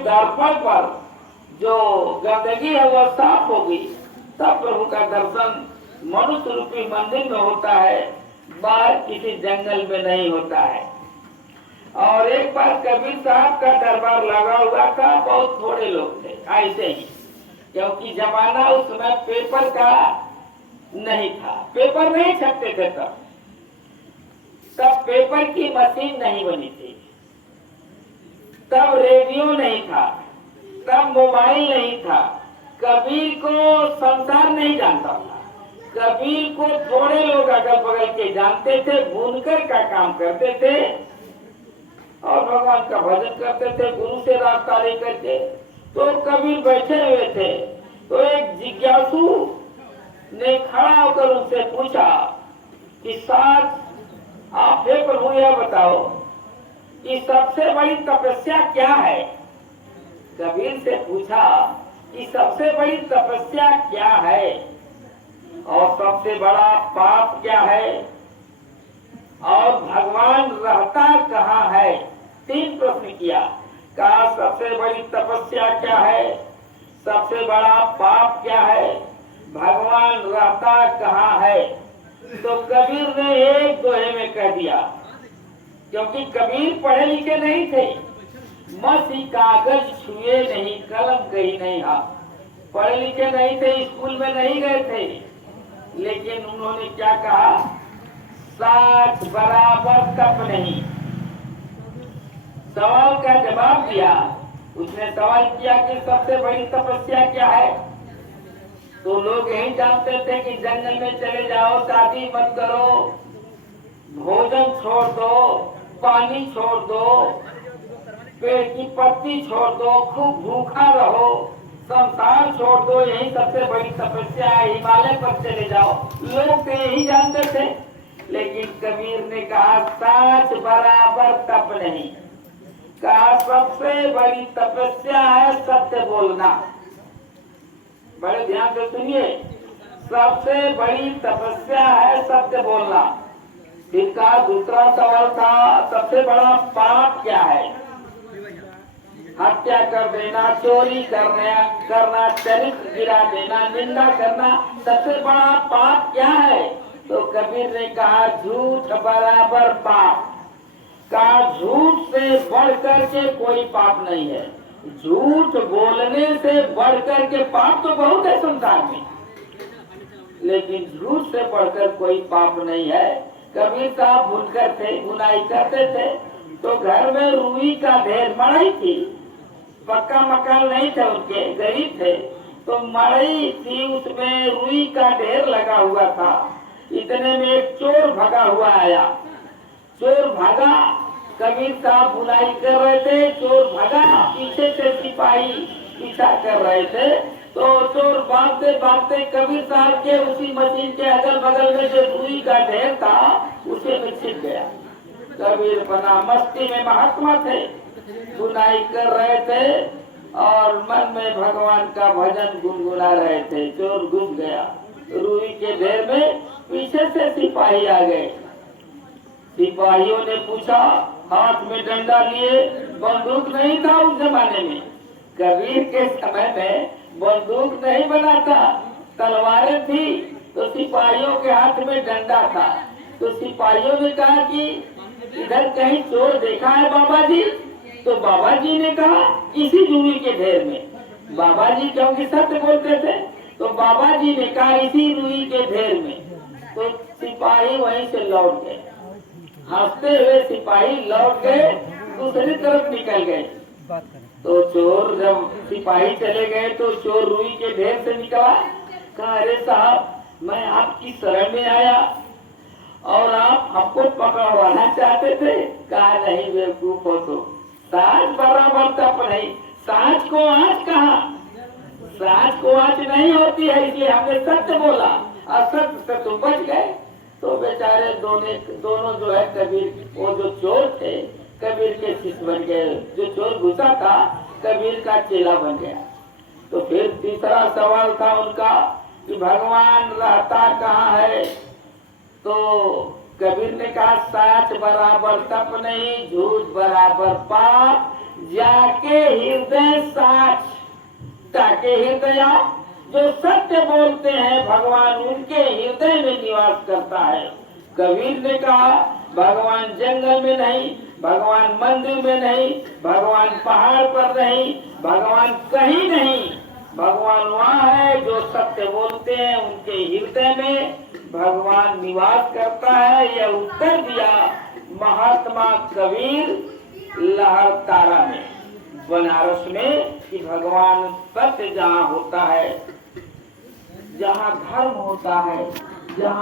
दर्पण पर जो गंदगी है वह साफ होगी, तब प्रभु का दर्शन मनुष्य रूपी मंदिर में होता है, बाहर किसी जंगल में नहीं होता है। और एक बार कबीर साहब का दरबार लगा हुआ था, बहुत थोड़े लोग थे ऐसे ही, क्योंकि जमाना उस समय पेपर का नहीं था, पेपर नहीं छपते थे तब पेपर की मशीन नहीं बनी थी, तब रेडियो नहीं था, तब मोबाइल नहीं था, कबीर को संसार नहीं जानता था। कबीर को थोड़े लोग अगल बगल के जानते थे, बुनकर का काम करते थे और भगवान का भजन करते थे गुरु से रास्ता लेकर के। तो कबीर बैठे हुए थे, तो एक जिज्ञासु ने खड़ा होकर उनसे पूछा कि साथ आप हे प्रभु यह बताओ कि सबसे बड़ी तपस्या क्या है। कबीर से पूछा कि सबसे बड़ी तपस्या क्या है और सबसे बड़ा पाप क्या है और भगवान रहता कहाँ है। 3 प्रश्न किया। कहा सबसे बड़ी तपस्या क्या है, सबसे बड़ा पाप क्या है, भगवान रहता कहाँ है। तो कबीर ने एक दोहे में कह दिया, क्योंकि कबीर पढ़े लिखे नहीं थे, मसी कागज छुए नहीं, कलम कहीं नहीं हाथ, पढ़े लिखे नहीं थे, स्कूल में नहीं गए थे, लेकिन उन्होंने क्या कहा, साथ बराबर तप नहीं। सवाल का जवाब दिया। उसने सवाल किया कि सबसे बड़ी तपस्या क्या है, तो लोग यही जानते थे कि जंगल में चले जाओ, शादी मत करो, भोजन छोड़ दो, पानी छोड़ दो, पेड़ की पत्ती छोड़ दो, खूब भूखा रहो, संसार छोड़ दो, यही सबसे बड़ी तपस्या है, हिमालय पर चले जाओ। लोग तो यही जानते थे, लेकिन कबीर ने कहा साच बराबर तप नहीं। कहा सबसे बड़ी तपस्या है सत्य बोलना। बड़े ध्यान से सुनिए, सबसे बड़ी तपस्या है सत्य बोलना। फिर कहा दूसरा सवाल था, सबसे बड़ा पाप क्या है। हत्या कर देना, चोरी करना, चरित्र गिरा देना, निंदा करना, सबसे बड़ा पाप क्या है। तो कबीर ने कहा झूठ बराबर पाप। कहा झूठ से बढ़कर के कोई पाप नहीं है, झूठ बोलने से बढ़कर के पाप तो बहुत है संसार में, लेकिन झूठ से बढ़कर कोई पाप नहीं है। कबीर साहब बुनकर थे, बुनाई करते थे, तो घर में रुई का ढेर, मड़ई थी, पक्का मकान नहीं था उनके, गरीब थे, तो मड़ई थी, उसमें रुई का ढेर लगा हुआ था। इतने में एक चोर भगा हुआ आया। चोर भागा, कबीर साहब बुनाई कर रहे थे, चोर भागा, पीछे से सिपाही पीछा कर रहे थे, तो चोर भागते भागते कबीर साहब के उसी मशीन के अगल बगल में जो रुई का ढेर था उसे में छिप गया। कबीर बना मस्ती में, महात्मा थे, बुनाई कर रहे थे और मन में भगवान का भजन गुनगुना रहे थे। चोर घुस गया रुई के ढेर में, पीछे से सिपाही आ गए। सिपाहियों ने पूछा, हाथ में डंडा लिए, बंदूक नहीं था उस जमाने में, कबीर के समय में बंदूक नहीं बना था, तलवारें थी, तो सिपाहियों के हाथ में डंडा था। तो सिपाहियों ने कहा कि इधर कहीं चोर देखा है बाबा जी। तो बाबा जी ने कहा इसी रुई के ढेर में। बाबा जी क्योंकि सत्य बोलते थे, तो बाबा जी ने कहा इसी रुई के ढेर में। तो सिपाही वहीं से लौट गए, हंसते हुए सिपाही लौट गए, दूसरी तरफ निकल गए। तो चोर जब सिपाही चले गए तो चोर रुई के ढेर से निकला। कहा अरे साहब, मैं आपकी शरण में आया और आप हमको पकड़वाना चाहते थे। कहा नहीं बेवकूफ हो, तो साँच बराबर तप नहीं, साँच को आँच कहा, साँच को आँच नहीं होती है, इसलिए हमने सत्य बोला, असत्य से तुम बच गए। तो बेचारे दोनों जो है कबीर, वो जो चोर थे कबीर के शिष्य बन गए, जो चोर घुसा था कबीर का चेला बन गया। तो फिर तीसरा सवाल था उनका कि भगवान रहता कहाँ है। तो कबीर ने कहा साच बराबर तप नहीं, झूठ बराबर पाप, जाके हृदय ताके हृदया, जो सत्य बोलते हैं भगवान उनके हृदय में निवास करता है। कबीर ने कहा भगवान जंगल में नहीं, भगवान मंदिर में नहीं, भगवान पहाड़ पर नहीं, भगवान कहीं नहीं, भगवान वहाँ है जो सत्य बोलते हैं उनके हृदय में भगवान निवास करता है। यह उत्तर दिया महात्मा कबीर लहरतारा में, बनारस में, कि भगवान सत्य जहाँ होता है, जहाँ धर्म होता है, जहाँ